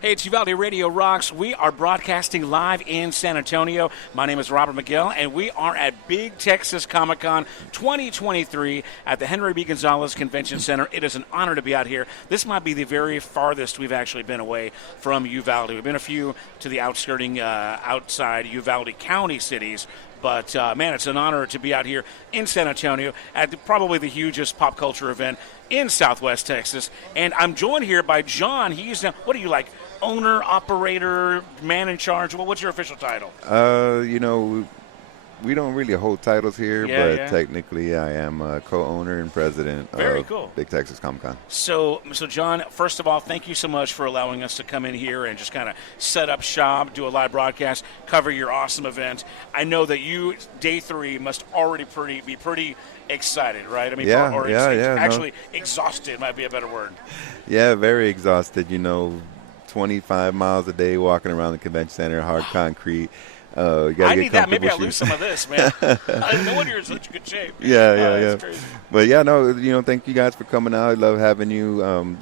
Hey, it's Uvalde Radio Rocks. We are broadcasting live in San Antonio. My name is Robert Miguel, and we are at Big Texas Comicon 2023 at the Henry B. Gonzalez Convention Center. It is an honor to be out here. This might be the very farthest we've actually been away from Uvalde. We've been a few to the outside Uvalde County cities. But, man, it's an honor to be out here in San Antonio at probably the hugest pop culture event in Southwest Texas. And I'm joined here by John. He's, what are you, like, owner, operator, man in charge? Well, what's your official title? We don't really hold titles here, but technically I am a co-owner and president of Big Texas Comicon. So, John, first of all, thank you so much for allowing us to come in here and just kind of set up shop, do a live broadcast, cover your awesome event. I know that you, day 3, must already be pretty excited, right? I mean, actually, exhausted might be a better word. Yeah, very exhausted. 25 miles a day walking around the convention center, hard concrete. I need that. Maybe I'll lose some of this, man. No wonder you're in such good shape. Yeah. But thank you guys for coming out. I love having you.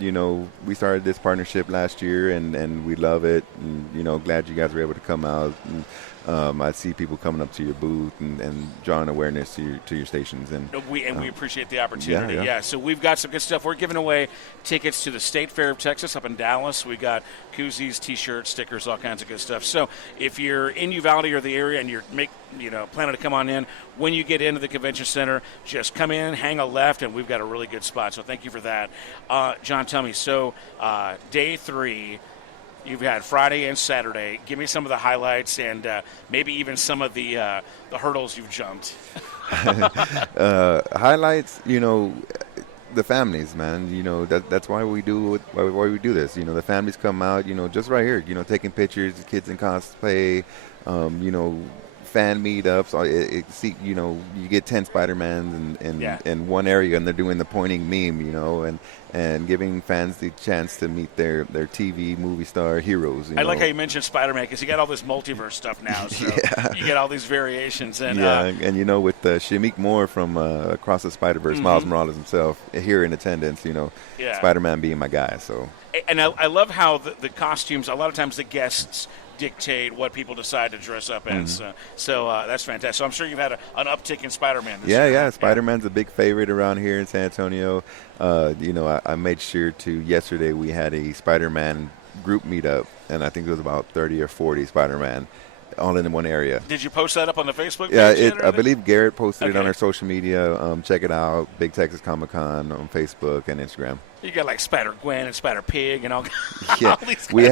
We started this partnership last year, and we love it. And glad you guys were able to come out. And, I see people coming up to your booth and drawing awareness to your stations. And we appreciate the opportunity. Yeah. So we've got some good stuff. We're giving away tickets to the State Fair of Texas up in Dallas. We got koozies, T-shirts, stickers, all kinds of good stuff. So if you're in Uvalde or the area and you're planning to come on in, when you get into the convention center, just come in, hang a left, and we've got a really good spot. So thank you for that. John, tell me, so day 3, you've had Friday and Saturday. Give me some of the highlights and maybe even some of the hurdles you've jumped. Highlights, the families, man. That's why we do this. The families come out, just right here, taking pictures, the kids in cosplay, fan meetups. You get 10 Spider-Mans in one area, and they're doing the pointing meme, and giving fans the chance to meet their TV movie star heroes. I like how you mentioned Spider-Man because you got all this multiverse stuff now, so you get all these variations. And with Shamik Moore from Across the Spider-Verse, Miles Morales himself here in attendance. Spider-Man being my guy. So, and I love how the costumes. A lot of times the guests dictate what people decide to dress up as. So that's fantastic. So I'm sure you've had an uptick in Spider-Man this year. Yeah. Spider-Man's a big favorite around here in San Antonio. I made sure yesterday we had a Spider-Man group meetup, and I think it was about 30 or 40 Spider-Man all in one area. Did you post that up on the Facebook page? Yeah, I believe Garrett posted it on our social media. Check it out, Big Texas Comicon on Facebook and Instagram. You got like Spider-Gwen and Spider-Pig and all. Yeah, all these we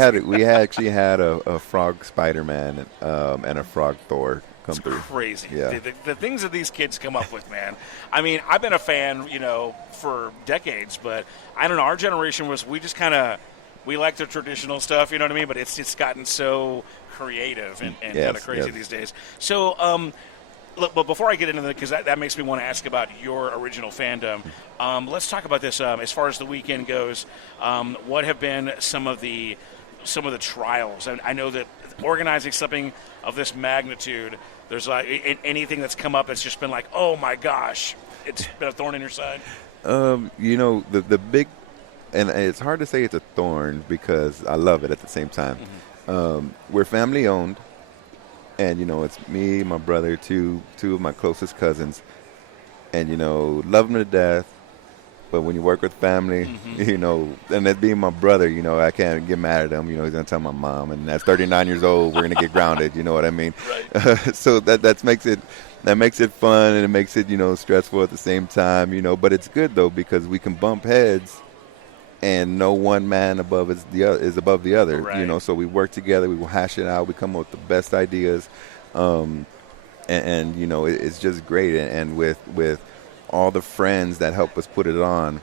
actually had a frog Spider-Man and a frog Thor come through. Crazy. Yeah. The things that these kids come up with, man. I mean, I've been a fan, for decades, but I don't know. Our generation we like the traditional stuff, you know what I mean? But it's gotten so creative and kind of crazy these days. So, look, but before I get into that, because that makes me want to ask about your original fandom, let's talk about this. As far as the weekend goes, what have been some of the trials? I know that organizing something of this magnitude, there's like anything that's come up that's just been like, oh my gosh, it's been a thorn in your side. The big, and it's hard to say it's a thorn because I love it at the same time. We're family owned, and it's me, my brother, two of my closest cousins, and love them to death. But when you work with family, and that being my brother, I can't get mad at him. He's gonna tell my mom, and at 39 years old, we're gonna get grounded. You know what I mean? Right. So that makes it fun, and it makes it stressful at the same time. But it's good though because we can bump heads, and no one man is above the other. Right. So we work together, we will hash it out, we come up with the best ideas, and it's just great. And with all the friends that help us put it on,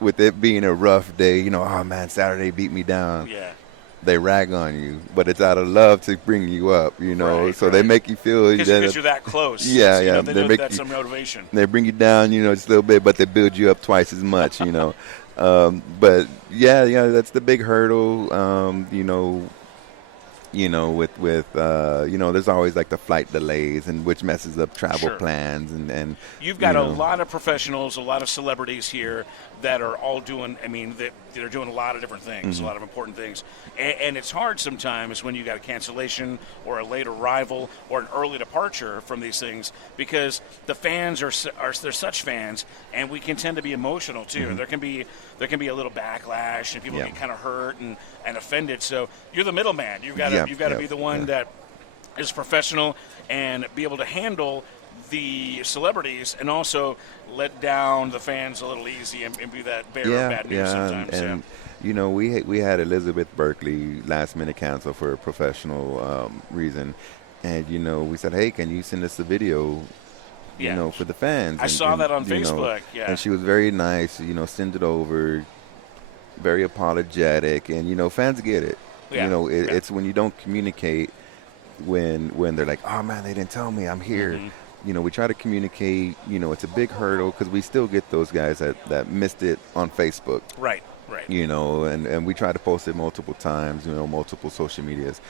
with it being a rough day, oh man, Saturday beat me down. Yeah. They rag on you, but it's out of love to bring you up, so they make you feel because you're that close. Yeah. They know that's some motivation. They bring you down, just a little bit, but they build you up twice as much, But that's the big hurdle. you know, with you know, there's always like the flight delays, and which messes up travel plans, and you've got you a know, lot of professionals, a lot of celebrities here that are all doing. I mean, they're doing a lot of different things, a lot of important things, and it's hard sometimes when you got a cancellation or a late arrival or an early departure from these things, because the fans are they're such fans, and we can tend to be emotional too. There can be a little backlash, and people get kind of hurt and offended. So you're the middleman. You've got to be the one that is professional and be able to handle the celebrities and also let down the fans a little easy and be that bearer of bad news sometimes. And you know, we had Elizabeth Berkley last minute cancel for a professional reason, and you know, we said, hey, can you send us a video? You know, for the fans. I saw that on Facebook. And she was very nice. You know, send it over. Very apologetic, and you know, fans get it. You know, it's when you don't communicate, when they're like, oh man, they didn't tell me I'm here. You know, we try to communicate. You know, it's a big hurdle because we still get those guys that missed it on Facebook. Right. You know, and we try to post it multiple times. You know, multiple social medias,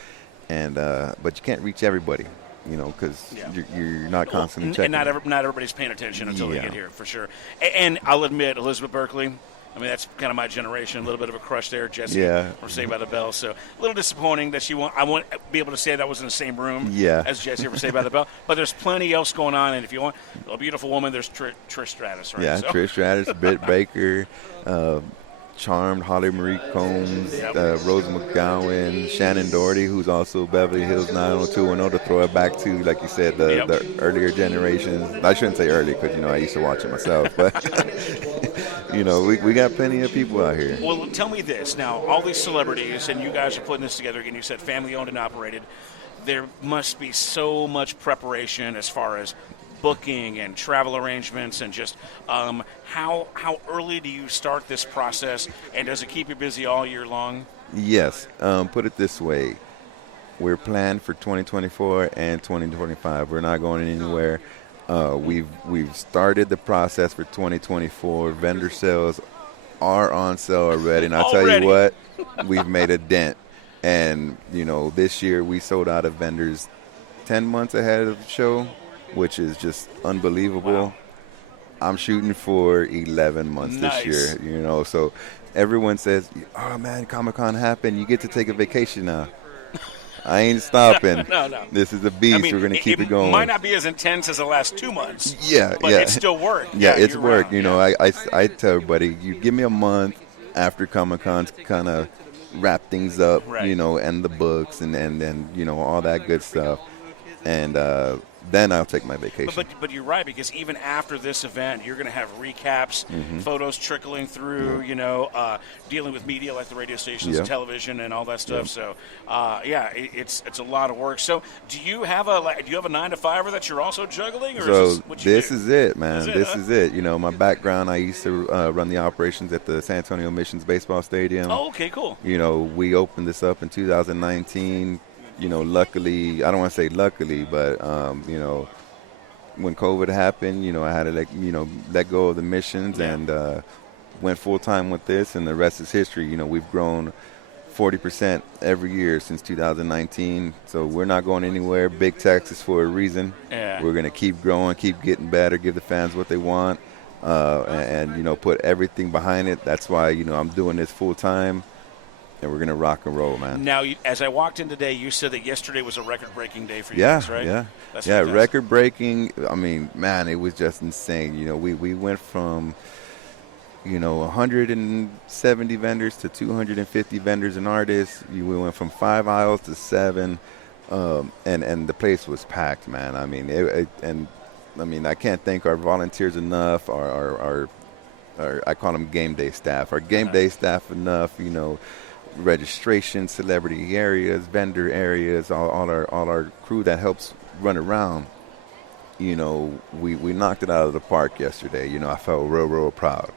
and but you can't reach everybody. You know, because you're not constantly checking. And not everybody's paying attention until they get here, for sure. And I'll admit, Elizabeth Berkley, I mean, that's kind of my generation. A little bit of a crush there, Jesse from Saved by the Bell. So a little disappointing that I won't be able to say that was in the same room as Jesse from Saved by the Bell. But there's plenty else going on. And if you want a beautiful woman, there's Trish Stratus, right? Yeah, Trish Stratus, Britt Baker, Charmed, Holly Marie Combs, Rose McGowan, Shannon Doherty, who's also Beverly Hills 90210, to throw it back to, like you said, the earlier generations. I shouldn't say early because, you know, I used to watch it myself. But, you know, we got plenty of people out here. Well, tell me this. Now, all these celebrities, and you guys are putting this together again, you said family-owned and operated. There must be so much preparation as far as booking and travel arrangements, and just how early do you start this process, and does it keep you busy all year long? Yes. Put it this way. We're planned for 2024 and 2025. We're not going anywhere. We've started the process for 2024. Vendor sales are on sale already, and I'll tell you what, we've made a dent. And, you know, this year we sold out of vendors 10 months ahead of the show, which is just unbelievable. Wow. I'm shooting for 11 months this year, you know. So everyone says, oh, man, Comicon happened. You get to take a vacation now. I ain't stopping. No. This is a beast. I mean, we're going to keep it going. It might not be as intense as the last 2 months. But it's still work. It's work. You know, I tell everybody, you give me a month after Comicon to kind of wrap things up, you know, and the books and you know, all that good stuff. And then I'll take my vacation. But you're right, because even after this event, you're going to have recaps, photos trickling through, you know, dealing with media like the radio stations and television and all that stuff. So, it's a lot of work. So, do you have a 9-to-5er that you're also juggling, or so is this what you this do? Is it, man. This is it. You know, my background, I used to run the operations at the San Antonio Missions Baseball Stadium. Oh, okay, cool. You know, we opened this up in 2019. You know, luckily, I don't want to say luckily, but, you know, when COVID happened, you know, I had to, let go of the missions and went full-time with this, and the rest is history. You know, we've grown 40% every year since 2019, so we're not going anywhere. Big Texas for a reason. Yeah. We're going to keep growing, keep getting better, give the fans what they want, and, you know, put everything behind it. That's why, you know, I'm doing this full-time. And we're going to rock and roll, man. Now, as I walked in today, you said that yesterday was a record-breaking day for you guys, right? Yeah, record-breaking. I mean, man, it was just insane. You know, we went from, you know, 170 vendors to 250 vendors and artists. We went from 5 aisles to 7, and the place was packed, man. I mean, I can't thank our volunteers enough, our I call them game day staff. Our game day staff enough, you know, registration, celebrity areas, vendor areas, all our crew that helps run around. You know, we knocked it out of the park yesterday. You know, I felt real proud.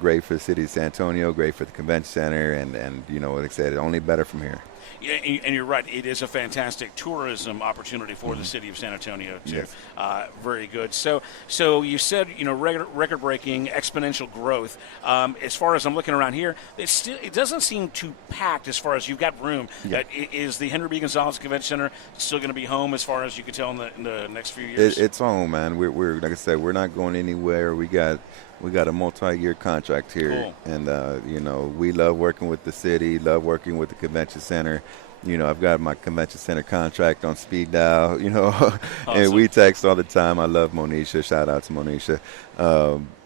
Great for the city of San Antonio, great for the convention center, and like I said, only better from here. Yeah, and you're right. It is a fantastic tourism opportunity for the city of San Antonio too. Yes. Very good. So you said record-breaking exponential growth. As far as I'm looking around here, it doesn't seem too packed. As far as you've got room, Yeah. Is the Henry B. Gonzalez Convention Center still going to be home as far as you can tell in the next few years? It's home, man. We're like I said, we're not going anywhere. We got a multi-year contract here, Cool. and we love working with the city, love working with the convention center. I've got my convention center contract on speed dial, Awesome. and we text all the time. I love Monisha. Shout out to Monisha.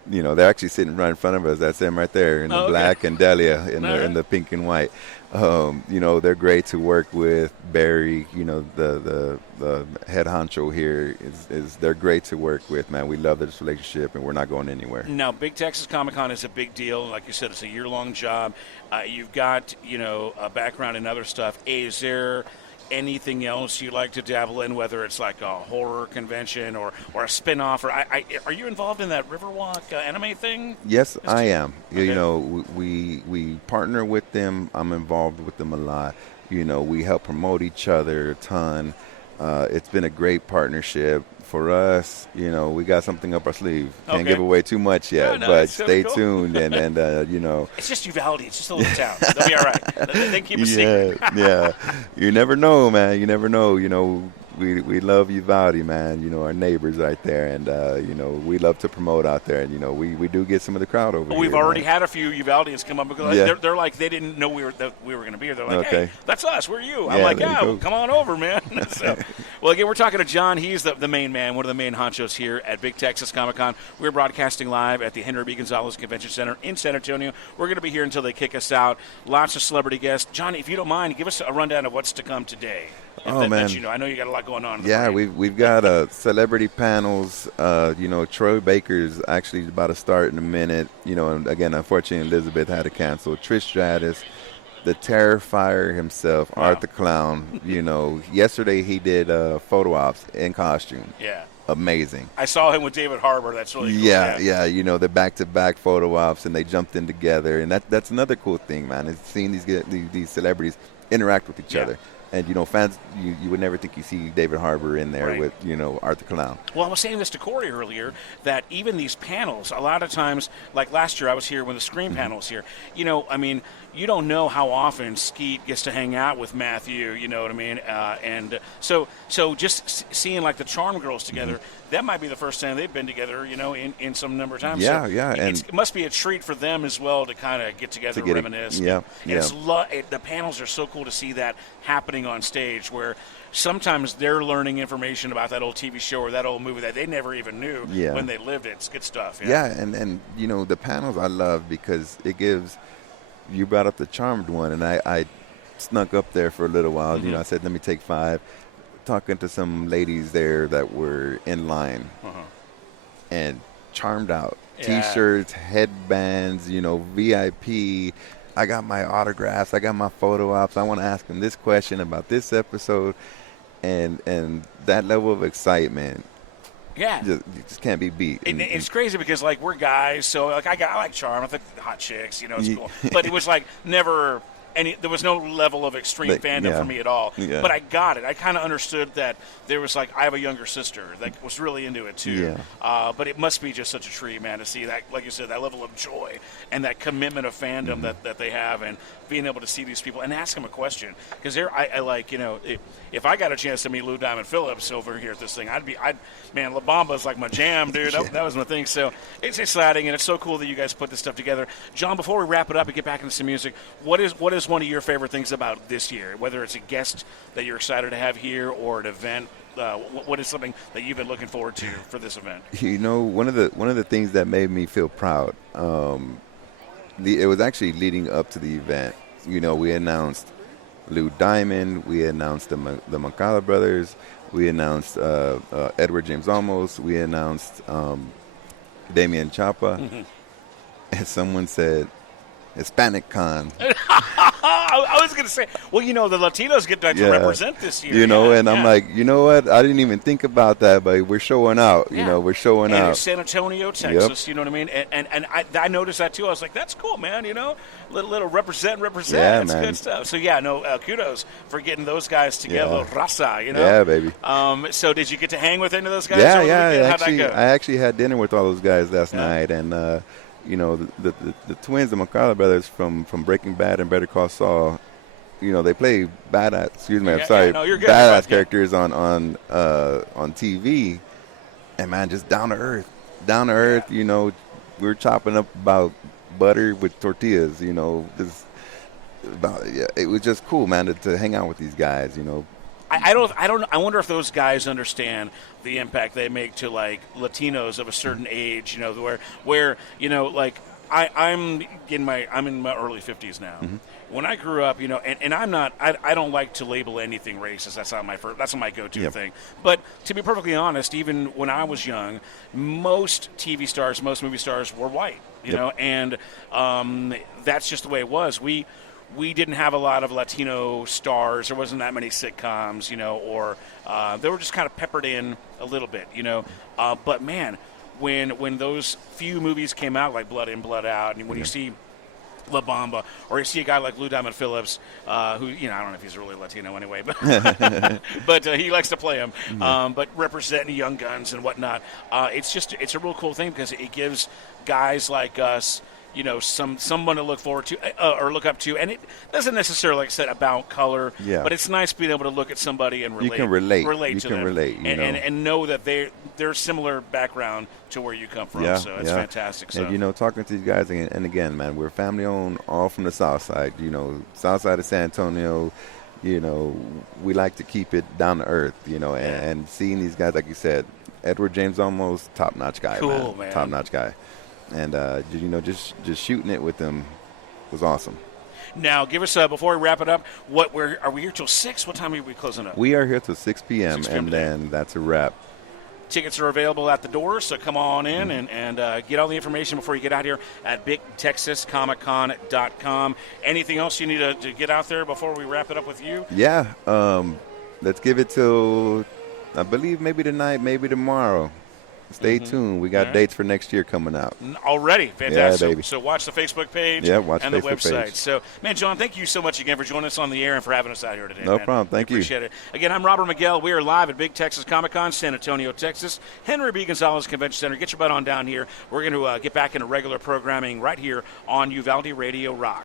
They're actually sitting right in front of us. That's them right there in the black, and Delia in the pink and white. They're great to work with. Barry, the head honcho here is they're great to work with, man. We love this relationship, and we're not going anywhere. Now, Big Texas Comicon is a big deal. Like you said, it's a year-long job. You've got, a background in other stuff. Is there anything else you like to dabble in, whether it's like a horror convention or a spin-off? Are you involved in that Riverwalk anime thing? Yes, I am. Okay. We partner with them. I'm involved with them a lot. We help promote each other a ton. It's been a great partnership for us. We got something up our sleeve. Can't give away too much yet, but stay tuned. And it's just Uvalde. It's just a little town. They'll be all right. They keep a secret. Yeah. You never know, man. You never know. We love Uvalde, man. Our neighbors right there, and we love to promote out there, and we do get some of the crowd over here. We've already had a few Uvaldians come up because they're like they didn't know we were going to be here. They're like, hey, that's us. We're you. I'm like, well, come on over, man. So, well, again, we're talking to John. He's the main man, one of the main honchos here at Big Texas Comicon. We're broadcasting live at the Henry B. Gonzalez Convention Center in San Antonio. We're going to be here until they kick us out. Lots of celebrity guests. John, if you don't mind, give us a rundown of what's to come today. Man. I know you got a lot going on. Yeah, we've got celebrity panels. Troy Baker's actually about to start in a minute. And again, unfortunately, Elizabeth had to cancel. Trish Stratus, the Terrifier himself, Wow. Art the Clown. Yesterday he did photo ops in costume. Yeah. Amazing. I saw him with David Harbour. That's really cool. Yeah. The back-to-back photo ops, and they jumped in together, and that's another cool thing, man. Is seeing these celebrities interact with each other. And, fans, you would never think you see David Harbour in there with, Art the Clown. Well, I was saying this to Corey earlier, that even these panels, a lot of times, like last year I was here when the Scream panel was here. You don't know how often Skeet gets to hang out with Matthew, you know what I mean? And so just seeing, like, the Charm Girls together, that might be the first time they've been together, in some number of times. Yeah, so yeah. And it must be a treat for them as well to kind of get together and reminisce. The panels are so cool to see that happening on stage, where sometimes they're learning information about that old TV show or that old movie that they never even knew when they lived it. It's good stuff. And the panels I love because it gives – you brought up the Charmed one, and I snuck up there for a little while. I said, let me take 5. Talking to some ladies there that were in line and charmed out. T-shirts, headbands, VIP. I got my autographs. I got my photo ops. I want to ask them this question about this episode. And that level of excitement just can't be beat. It's crazy because, like, we're guys, so, like, I like Charm. I think hot chicks, it's cool. But it was, like, never – there was no level of extreme fandom for me at all. Yeah. But I got it. I kind of understood that there was, like, I have a younger sister that was really into it, too. Yeah. But it must be just such a treat, man, to see that, like you said, that level of joy and that commitment of fandom that they have, and being able to see these people and ask them a question. Because I like, if I got a chance to meet Lou Diamond Phillips over here at this thing, man, La Bamba's like my jam, dude. That was my thing. So it's exciting, and it's so cool that you guys put this stuff together. John, before we wrap it up and get back into some music, what is one of your favorite things about this year? Whether it's a guest that you're excited to have here or an event, what is something that you've been looking forward to for this event? One of the things that made me feel proud, it was actually leading up to the event. We announced Lou Diamond, we announced the Mancala brothers, we announced Edward James Olmos, we announced Damian Chapa, and someone said Hispanic Con. I was going to say, well, the Latinos get to represent this year. And I'm like, you know what? I didn't even think about that, but we're showing out. We're showing out. In San Antonio, Texas, you know what I mean? And I noticed that, too. I was like, that's cool, man, little represent. Yeah, That's man. good stuff. So, kudos for getting those guys together. Raza, Yeah, baby. So did you get to hang with any of those guys? Yeah. How'd that go? I actually had dinner with all those guys last night, and the twins, the McCarthy brothers from Breaking Bad and Better Call Saul, they play badass. Excuse me, I'm sorry, badass characters on TV, and man, just down to earth. We were chopping up about butter with tortillas. It was just cool, man, to hang out with these guys. I wonder if those guys understand the impact they make to like Latinos of a certain age, where I'm in my early 50s now. Mm-hmm. When I grew up, and I don't like to label anything racist. That's not my go-to thing. But to be perfectly honest, even when I was young, most TV stars, most movie stars were white, and that's just the way it was. We didn't have a lot of Latino stars. There wasn't that many sitcoms, or they were just kind of peppered in a little bit, But, man, when those few movies came out, like Blood In, Blood Out, and when you see La Bamba, or you see a guy like Lou Diamond Phillips, who, I don't know if he's really Latino anyway, but but he likes to play him, but representing Young Guns and whatnot. It's a real cool thing because it gives guys like us someone to look forward to or look up to, and it doesn't necessarily, like I said, about color. Yeah. But it's nice being able to look at somebody and relate. You can relate. Relate you to can them, relate. And know that they're similar background to where you come from. Yeah, so it's fantastic. So. And talking to these guys, and again, man, we're family owned, all from the South Side. South Side of San Antonio. We like to keep it down to earth. And seeing these guys, like you said, Edward James Olmos, top notch guy. Cool, man. Top notch guy. And just shooting it with them was awesome. Now, give us before we wrap it up. Are we here till 6? What time are we closing up? We are here till 6 p.m. and then that's a wrap. Tickets are available at the door, so come on in and get all the information before you get out here at BigTexasComicCon.com. Anything else you need to get out there before we wrap it up with you? Yeah, let's give it till I believe maybe tonight, maybe tomorrow. Stay tuned. We got dates for next year coming out. Already. Fantastic. Yeah, baby. So watch the Facebook page watch and Facebook the website. page. So, man, John, thank you so much again for joining us on the air and for having us out here today. No man. problem. Thank you. Appreciate it. Again, I'm Robert Miguel. We are live at Big Texas Comicon, San Antonio, Texas. Henry B. Gonzalez Convention Center. Get your butt on down here. We're going to get back into regular programming right here on Uvalde Radio Rock.